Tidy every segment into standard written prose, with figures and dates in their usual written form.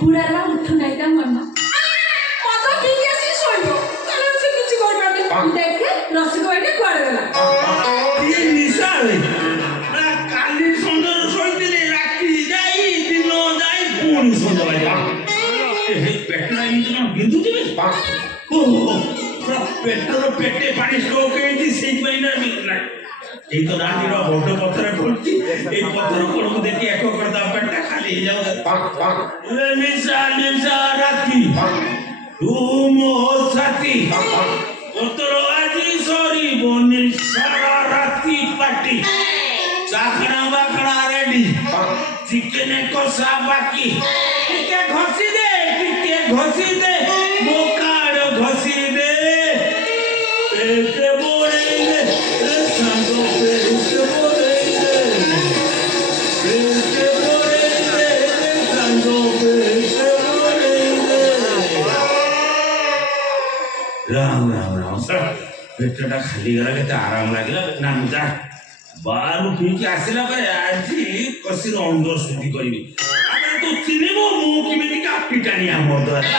बुढ़ारा उठु नहीं ता मन मत ठीक आसी सोइबो तले से किछि कोइ पाबे देखे रसी को एटे कुआड़ देला ये निशा रे ना काली सुंदर सोइतिले राती जाई दिन जाई पुणी सुंदर ए पेटना इतना बिंदु देबे ओ पेट्रोल पेटे पानी स्टॉक ହେଇଛି ସେଇ ପାଇଁ ନା এই তো নাটির বড় পথরে পড়ছি এই পথর কোন দেখি এক করদা পেটটা খালি হয়ে যাও পাক পাক নিশা নিশা রাতি তুম সাথী উত্তর আজি সরি বনি সারা রাতি পাটি চাকড়া বাকড়া রেডি চিকেন কষা বাকি টিকে ঘষি দে মোকাড় ঘষি দে পেটে বড়ে राम राम राम पेटटा खाली गला के आराम लागला नानुता बारू ठीक आसिला परे आज कसी अंदर सुधी करबी आबे तो चिनेबो मु किमिति का पिटानी हमर द्वारा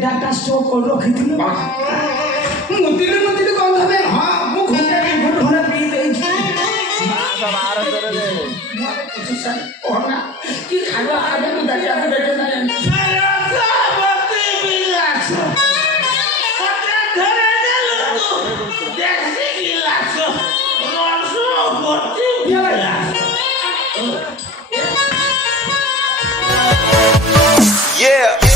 डाटा स्टॉक कर रखी थी मुतिले मुतिले कौन हमें हां वो घंटे घंटे पी दे सब आ रहा रे ओना की खावा आगे में दादा बैठे ना सारा साबती बिलास पता धरे दे तू देखी गिलास रोसो बोती बिलास Yeah